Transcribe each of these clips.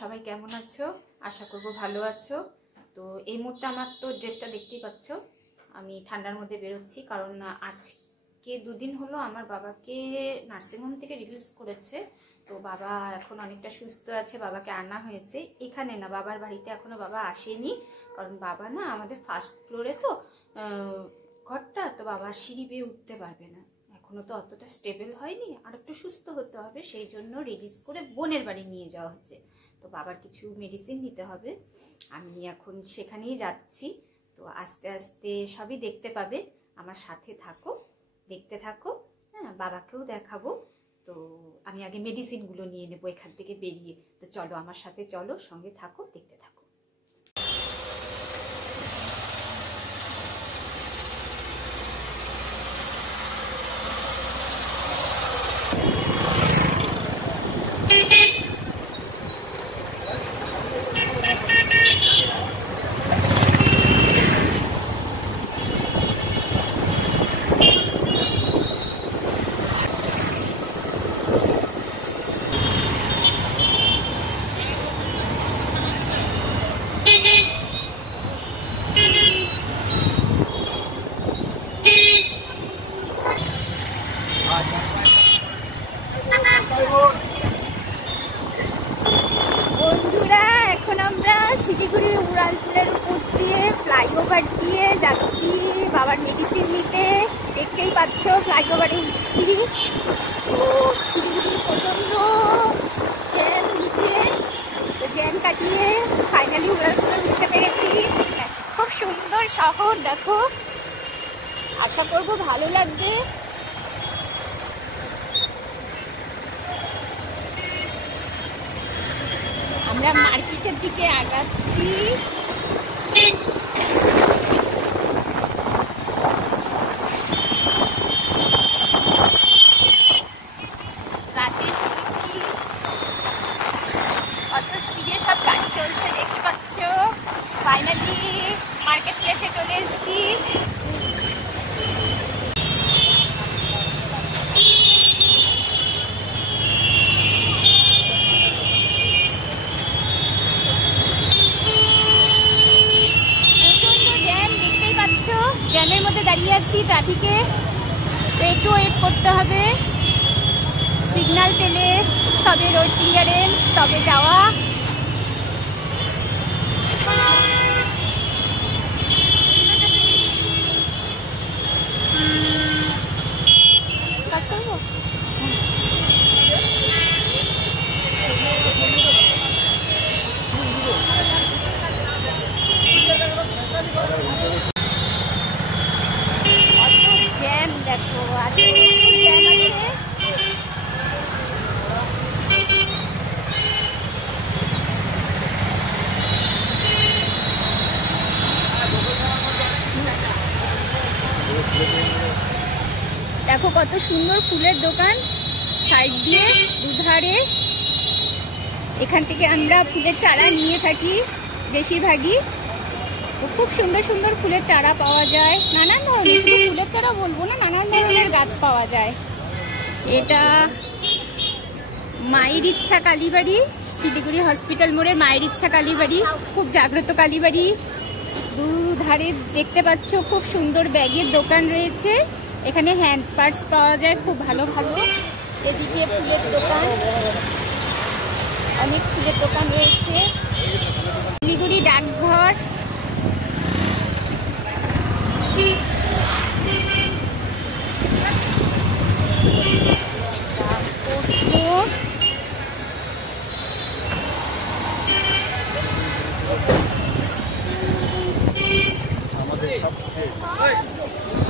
সবাই কেমন আছো? আশা করব ভালো আছো। তো এই মুহূর্তে আমার তো ড্রেসটা দেখতেই পাচ্ছ, আমি ঠান্ডার মধ্যে বেরোচ্ছি কারণ আজকে দুদিন হলো আমার বাবাকে নার্সিংহোম থেকে রিলিজ করেছে। তো বাবা এখন অনেকটা সুস্থ আছে, বাবাকে আনা হয়েছে এখানে না, বাবার বাড়িতে এখনো বাবা আসেনি। কারণ বাবা না আমাদের ফার্স্ট ফ্লোরে তো ঘরটা, তো বাবা সিঁড়ি বেয়ে উঠতে পারবে না, এখনো তো অতটা স্টেবল হয়নি, আর একটু সুস্থ হতে হবে, সেই জন্য রিলিজ করে বোনের বাড়ি নিয়ে যাওয়া হচ্ছে। তো বাবার কিছু মেডিসিন নিতে হবে, আমি এখন সেখানেই যাচ্ছি। তো আস্তে আস্তে সবই দেখতে পাবে, আমার সাথে থাকো, দেখতে থাকো। হ্যাঁ, বাবাকেও দেখাবো। তো আমি আগে মেডিসিনগুলো নিয়ে নেবো এখান থেকে বেরিয়ে। তো চলো আমার সাথে, চলো, সঙ্গে থাকো, দেখতে থাকো। বন্ধুরা, এখন আমরা শিলিগুড়ির উড়ালপুলের উপর দিয়ে ফ্লাইওভার দিয়ে যাচ্ছি বাবার মেডিসিন নিতে। দেখতেই পাচ্ছ ফ্লাইওভারে উঠছি। তো শিলিগুড়ি প্রচন্ড জ্যাম নিচে, জ্যাম কাটিয়ে ফাইনালি উড়ালপুলে উঠতে পেরেছি। খুব সুন্দর শহর, দেখো, আশা করবো ভালো লাগবে। আমরা মার্কেটের দিকে আগাচ্ছি। রাতে শিলিগুড়ি কত স্পিডে সব গাড়ি চলছে দেখতে পাচ্ছ। ফাইনালি মার্কেট প্লেসে চলে এসেছি। জ্যামের মধ্যে দাঁড়িয়ে আছি ট্রাফিকে, তো একটু ওয়েট করতে হবে। সিগন্যাল পেলে তবে রোড ক্লিয়ারেন্স, তবে যাওয়া। দেখো আজকে জ্যাম আছে। দেখো কত সুন্দর ফুলের দোকান সাইড দিয়ে দুধারে। এখান থেকে আমরা ফুলের চারা নিয়ে থাকি বেশিরভাগই। খুব সুন্দর সুন্দর ফুলের চারা পাওয়া যায়, নানান ধরনের, শুধু ফুলের চারা বলবো না, নানান ধরনের গাছ পাওয়া যায়। এটা মায়ের ইচ্ছা কালীবাড়ি, শিলিগুড়ি হসপিটাল মোড়ে মায়ের ইচ্ছা কালীবাড়ি, খুব জাগ্রত কালীবাড়ি। দুধারে দেখতে পাচ্ছ খুব সুন্দর ব্যাগের দোকান রয়েছে, এখানে হ্যান্ড পার্স পাওয়া যায় খুব ভালো ভালো। এদিকে ফুলের দোকান, অনেক ফুলের দোকান রয়েছে। শিলিগুড়ি ডাকঘর,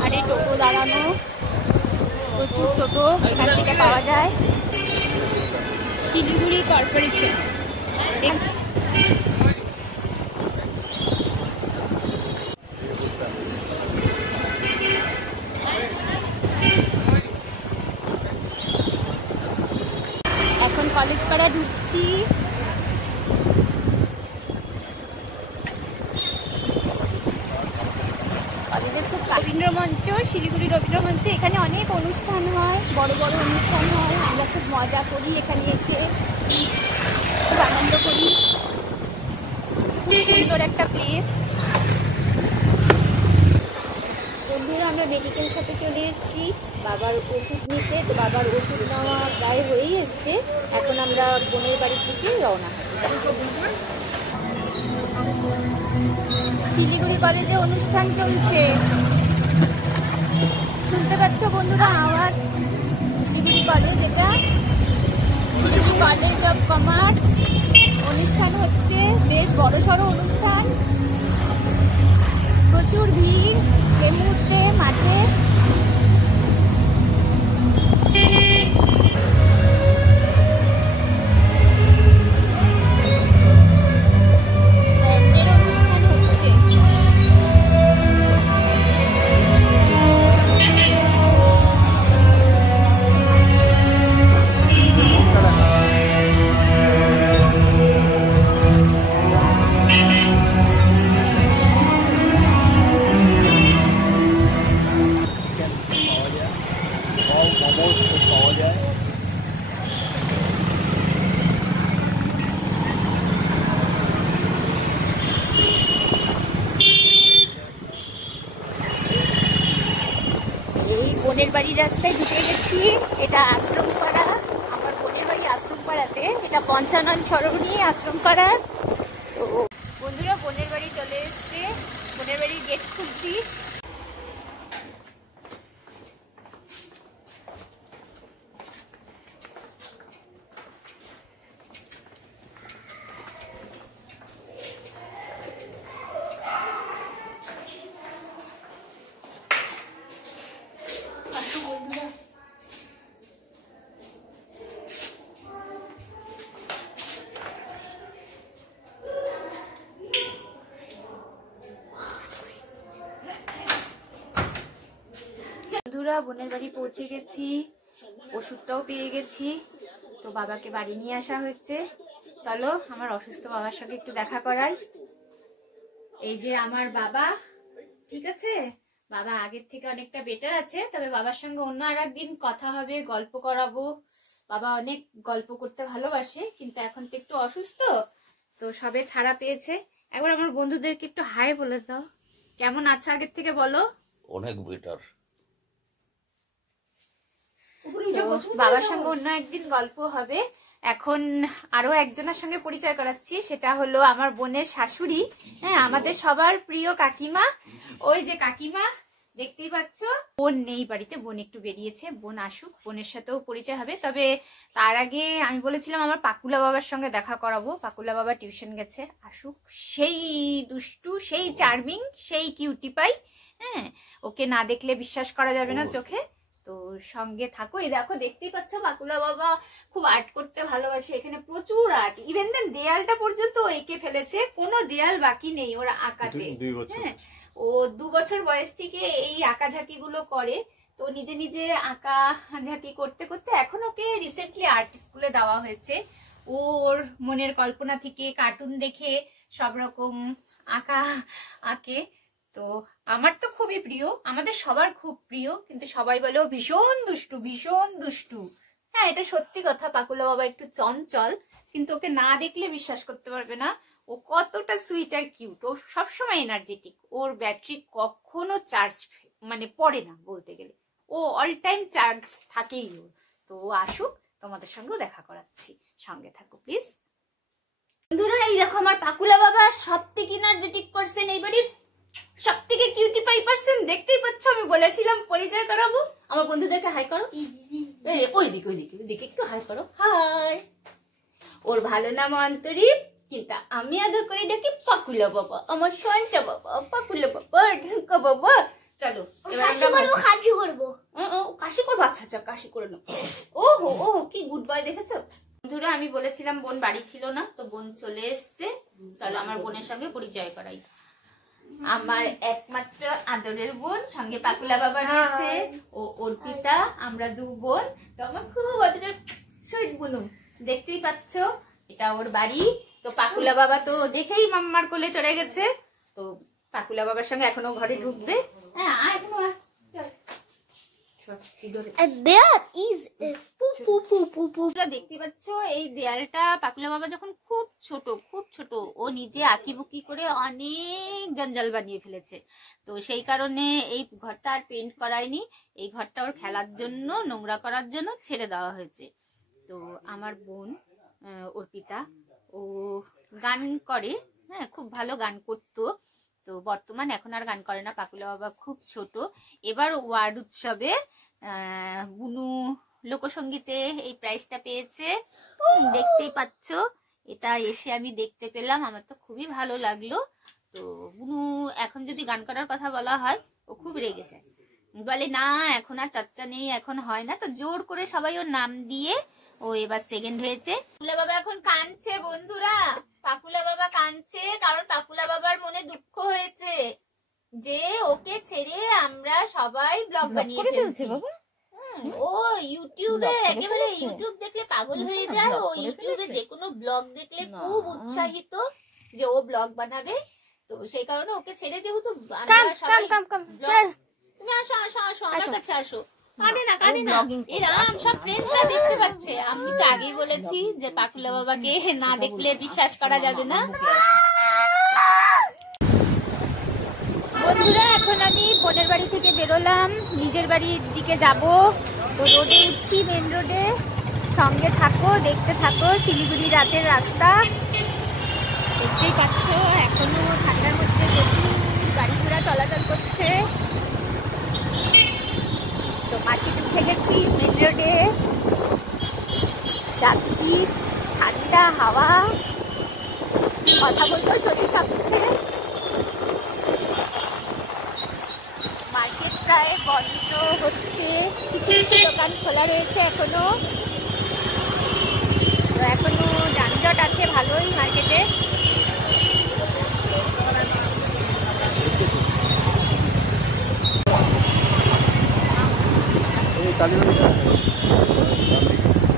আরে টোটো দাঁড়ানো, প্রচুর টোটো এখান থেকে পাওয়া যায়। শিলিগুড়ি কর্পোরেশন। এখন কলেজ পাড়া ঢুকছি। রবীন্দ্র মঞ্চ, শিলিগুড়ি রবীন্দ্র মঞ্চ, এখানে অনেক অনুষ্ঠান হয়, বড় বড় অনুষ্ঠান হয়, আমরা খুব মজা করি এখানে এসে। খুব আনন্দ করি। খুব সুন্দর একটা প্লেস। বন্ধুরা আমরা মেডিকেল শপে চলে এসেছি বাবার ওষুধ নিতে। তো বাবার ওষুধ নেওয়া প্রায় হয়েই এসছে। এখন আমরা বোনের বাড়ির দিকে রওনা হব। শিলিগুড়ি কলেজে অনুষ্ঠান চলছে, শুনতে পাচ্ছ বন্ধুরা আওয়াজ? শিলিগুড়ি কলেজ, এটা শিলিগুড়ি কলেজ অফ কমার্স অনুষ্ঠান হচ্ছে, বেশ বড়সড় অনুষ্ঠান, প্রচুর ভিড় এই মুহূর্তে মাঠে। বোনের বাড়ির রাস্তায় ঢুকে গেছি। এটা আশ্রমপাড়া, আমার বোনের বাড়ি আশ্রমপাড়াতে। এটা পঞ্চানন সরণি আশ্রমপাড়া। তো বন্ধুরা বোনের বাড়ি চলে এসছে, বোনের বাড়ির গেট খুলছি। বন্ধুরা বোনের বাড়ি পৌঁছে গেছি, ওষুধটাও পেয়ে গেছি। তো বাবাকে বাড়ি নিয়ে আসা হয়েছে। চলো আমার অসুস্থ বাবার সাথে একটু দেখা করাই। এই যে আমার বাবা, ঠিক আছে? বাবা আগের থেকে অনেকটা বেটার আছে, তবে বাবার সঙ্গে অন্য আর একদিন কথা হবে, গল্প করাবো। বাবা অনেক গল্প করতে ভালোবাসে, কিন্তু এখন তো একটু অসুস্থ, তো সবে ছাড়া পেয়েছে। একবার আমার বন্ধুদেরকে একটু হাই বলে দাও, কেমন আছো আগের থেকে বলো। অনেক বেটার। বাবার সঙ্গে অন্য একদিন গল্প হবে। এখন আরো একজনের সঙ্গে পরিচয় করাচ্ছি, সেটা হলো আমার বোনের শাশুড়ি। হ্যাঁ, আমাদের সবার প্রিয় কাকিমা। ওই যে কাকিমা দেখতেই পাচ্ছ। বোন নেই বাড়িতে, বোন একটু বেরিয়েছে, বোন আসুক, বোনের সাথেও পরিচয় হবে। তবে তার আগে আমি বলেছিলাম আমার পাকুলা বাবার সঙ্গে দেখা করাবো। পাকুলা বাবা টিউশন গেছে, আসুক। সেই দুষ্টু, সেই চার্মিং, সেই কিউটি পাই। হ্যাঁ, ওকে না দেখলে বিশ্বাস করা যাবে না চোখে। তো সঙ্গে থাকো। এই দেখো দেখতেই পাচ্ছ পাকুলা বাবা খুব আর্ট করতে ভালোবাসে, এখানে প্রচুর আর্ট। ইভেন দেন দেয়ালটা পর্যন্ত এঁকে ফেলেছে, কোনো দেয়াল বাকি নেই ওরা আঁকাতে। হ্যাঁ, ও 2 বছর বয়স থেকে এই আঁকাঝাঁকি গুলো করে। তো নিজে নিজে আঁকা ঝাঁকি করতে করতে এখন ওকে রিসেন্টলি আর্ট স্কুলে দেওয়া হয়েছে। ওর মনের কল্পনা থেকে কার্টুন দেখে সব রকম আঁকা আঁকে। তো আমার তো খুবই প্রিয়, আমাদের সবার খুব প্রিয়, কিন্তু সবাই বলে ও ভীষণ দুষ্টু, ভীষণ দুষ্টু। হ্যাঁ, এটা সত্যি কথা। পাকুলা বাবা একটু চঞ্চল, কিন্তু ওকে না দেখলে বিশ্বাস করতে পারবে না ও কতটা সুইট আর কিউট। ও সবসময় এনার্জেটিক, ওর ব্যাটারি কখনো চার্জ মানে পড়ে না বলতে গেলে, ও অল টাইম চার্জ থাকেই ওর। তো ও আসুক, তোমাদের সঙ্গেও দেখা করাচ্ছি, সঙ্গে থাকো প্লিজ। বন্ধুরা এই দেখো আমার পাকুলা বাবা সব থেকে এনার্জেটিক পারসন এই বাড়ির, সব থেকে কিউটি পাই পারসন। দেখতেই পাচ্ছ, আমি বলেছিলাম পরিচয় করাবো। আমার বন্ধুদেরকে হাই করো। ওইদিকে ওইদিকে ওইদিকে একটু হাই করো, হাই। ওর ভালো নাম অন্তরীপ, কিন্তু আমি আদর করে ডাকি পাকুলা বাবা, আমার সন্টা বাবা, পাকুলা বাবা, ঢাকা বাবা। চলো এবার আমরা কাশি করবো। কাশি করবো? আচ্ছা আচ্ছা, কাশি করে নাও। ওহো ও কি গুড বয়, দেখেছো? বন্ধুরা আমি বলেছিলাম বোন বাড়ি ছিল না, তো বোন চলে এসছে। চলো আমার বোনের সঙ্গে পরিচয় করাই। আমার একমাত্র আদরের বোন, সঙ্গে পাকুলা বাবা রয়েছে, ও অর্পিতা, আমরা 2 বোন। তো আমার খুব আদরের সুইট বুনু, দেখতেই পাচ্ছ এটা ওর বাড়ি। তো পাকুলা বাবা তো দেখেই মাম্মার কোলে চলে গেছে। তো পাকুলা বাবার সঙ্গে এখনো ঘরে ঢুকবে। হ্যাঁ এখনো চল। দেখতে পাচ্ছ এই দেয়ালটা পাকুলা বাবা যখন খুব ছোট ও নিজে আঁকিবুকি করে অনেক জঞ্জাল বানিয়ে ফেলেছে। তো সেই কারণে এই ঘরটা আর পেন্ট করায়নি, এই ঘরটা ওর খেলার জন্য নোংরা করার জন্য ছেড়ে দেওয়া হয়েছে। তো আমার বোন অর্পিতা ও গান করে, হ্যাঁ খুব ভালো গান করতো। তো বর্তমান এখন আর গান করে না, পাকুলা বাবা খুব ছোট। এবার ওয়ার্ড উৎসবে বুনু লোকসঙ্গীতে এই প্রাইজটা পেয়েছে, দেখতেই পাচ্ছ। এটা এসে আমি দেখতে পেলাম, আমার তো খুবই ভালো লাগলো। তো বুনু এখন যদি গান করার কথা বলা হয় ও খুব রেগেছে, বলে না এখন আর চর্চা নেই, এখন হয় না। তো জোর করে সবাই ওর নাম দিয়ে ও এবার সেকেন্ড হয়েছে। পাকুলা বাবা এখন কাঁদছে বন্ধুরা, পাকুলা বাবা কাঁদছে কারণ পাকুলা বাবার মনে দুঃখ হয়েছে যে ওকে ছেড়ে আমরা সবাই ব্লগ বানিয়ে ফেলছি। ও ইউটিউবে একেবারে ইউটিউব দেখলে পাগল হয়ে যায়, ও ইউটিউবে যে কোনো ব্লগ দেখলে খুব উৎসাহিত যে ও ব্লগ বানাবে। তো সেই কারণে ওকে ছেড়ে যেহেতু আমরা সবাই, তুমি আসো আসো আসো আমার কাছে আসো। কাঁদে না এরাম সব ফ্রেন্ডসরা দেখতে পাচ্ছে। আমি তো আগেই বলেছি যে পাকুলা বাবাকে না দেখলে বিশ্বাস করা যাবে না। বন্ধুরা এখন আমি বোনের বাড়ি থেকে বেরোলাম, নিজের বাড়ির দিকে যাব। তো রোডে উঠছি, মেন রোডে, সঙ্গে থাকো, দেখতে থাকো শিলিগুড়ি রাতের রাস্তা। দেখতেই পাচ্ছ এখনো ঠান্ডার মধ্যে প্রচুর গাড়ি ঘোড়া চলাচল করছে। তো মার্কেটে উঠে গেছি, মেন রোডে যাচ্ছি, ঠান্ডা হাওয়া, কথা বলতেও শরীর কাঁপছে। মার্কেট প্রায় বন্ধ হচ্ছে, কিছু কিছু দোকান খোলা রয়েছে এখনো। তো এখনো যানজট আছে ভালোই মার্কেটে।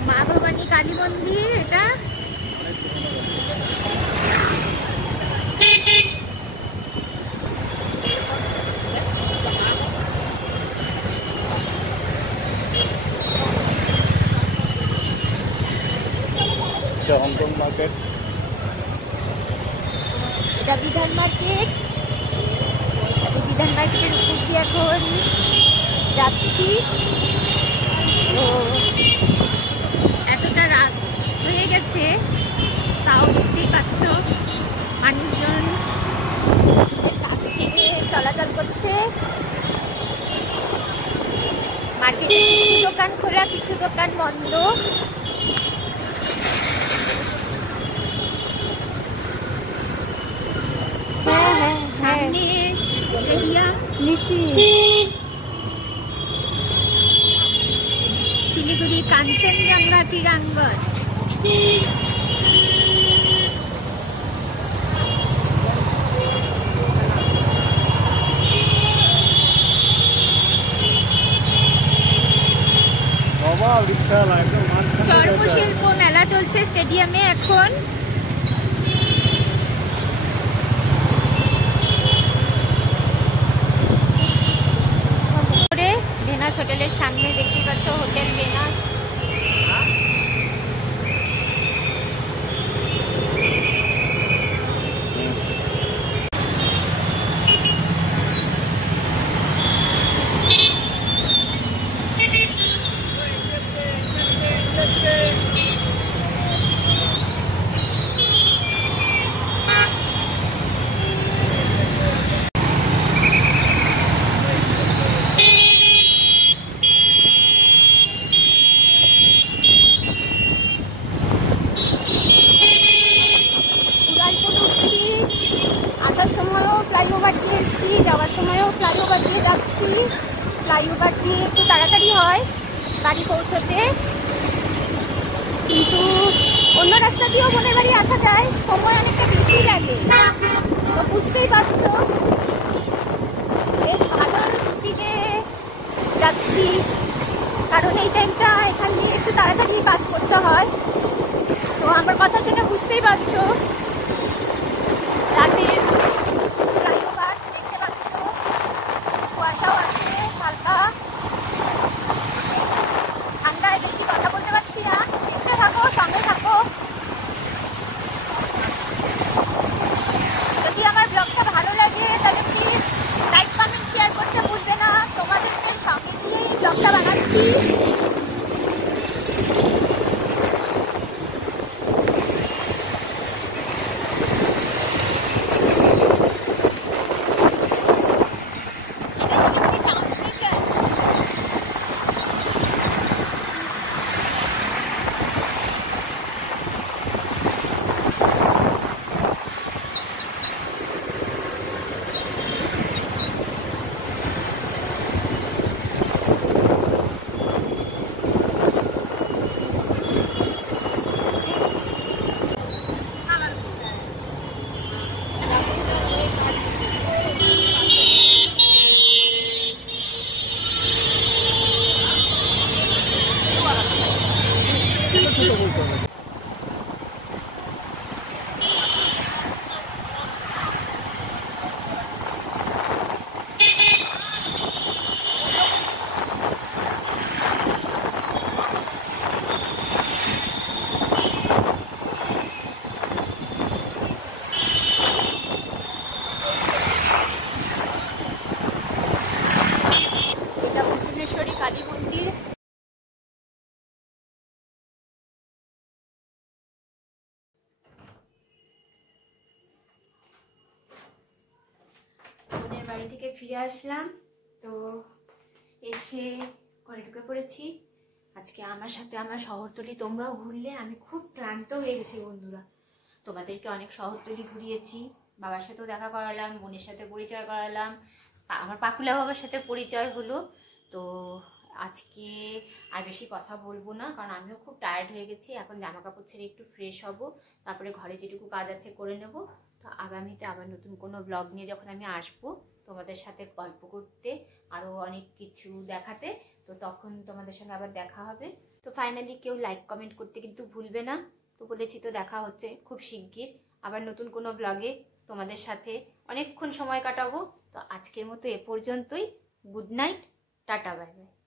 মা ভবানী কালী মন্দির এটা। হংকং মার্কেট, এটা বিধান মার্কেট। বিধান মার্কেটের উপর দিয়ে এখন যাচ্ছি। তো এতটা রাত হয়ে গেছে, তাও দেখতেই পাচ্ছ মানুষজন চলাচল করছে। মার্কেটে কিছু দোকান খোলা, কিছু দোকান বন্ধ। সামনে স্টেডিয়াম শিলিগুড়ি কাঞ্চনজঙ্ঘা ক্রীড়াঙ্গন। চর্মশিল্প মেলা চলছে স্টেডিয়ামে এখন। ভেনাস হোটেলের সামনে দেখতে পাচ্ছ হোটেল ভেনাস। ফ্লাইওভার দিয়ে একটু তাড়াতাড়ি হয় বাড়ি পৌঁছতে, কিন্তু অন্য রাস্তা দিয়েও বোনের বাড়ি আসা যায়, সময় অনেকটা বেশি লাগে। তো বুঝতেই পারছো বেশ ভালো স্পিডে যাচ্ছি, কারণ এই টাইমটা এখান দিয়ে একটু তাড়াতাড়ি পাস করতে হয়। তো আমার কথা শুনে বুঝতেই পারছো রাতের ফ্লাইওভার দেখতে পাচ্ছ, কুয়াশাও আছে হালকা। কথা বলতে হবে। এটা ভুবনেশ্বরী কালী মন্দির। বোনের বাড়ি থেকে ফিরে আসলাম, তো এসে ঘরে ঢুকে পড়েছি। আজকে আমার সাথে আমার শহরতলি তোমরাও ঘুরলে, আমি খুব ক্লান্ত হয়ে গেছি বন্ধুরা। তোমাদেরকে অনেক শহরতলি ঘুরিয়েছি, বাবার সাথেও দেখা করালাম, বোনের সাথে পরিচয় করালাম, আমার পাকুলা বাবার সাথে পরিচয় হলো। তো আজকে আর বেশি কথা বলবো না, কারণ আমিও খুব টায়ার্ড হয়ে গেছি। এখন জামা কাপড় ছেড়ে একটু ফ্রেশ হব, তারপরে ঘরে যেটুকু কাজ আছে করে নেব। তো আগামীতে আবার নতুন কোনো ব্লগ নিয়ে যখন আমি আসবো তোমাদের সাথে গল্প করতে, আরও অনেক কিছু দেখাতে, তো তখন তোমাদের সঙ্গে আবার দেখা হবে। তো ফাইনালি কেউ লাইক কমেন্ট করতে কিন্তু ভুলবে না। তো বলেছি তো, দেখা হচ্ছে খুব শিগগির আবার নতুন কোনো ব্লগে তোমাদের সাথে অনেকক্ষণ সময় কাটাবো। তো আজকের মতো এ পর্যন্তই। Good night, tata, bye bye.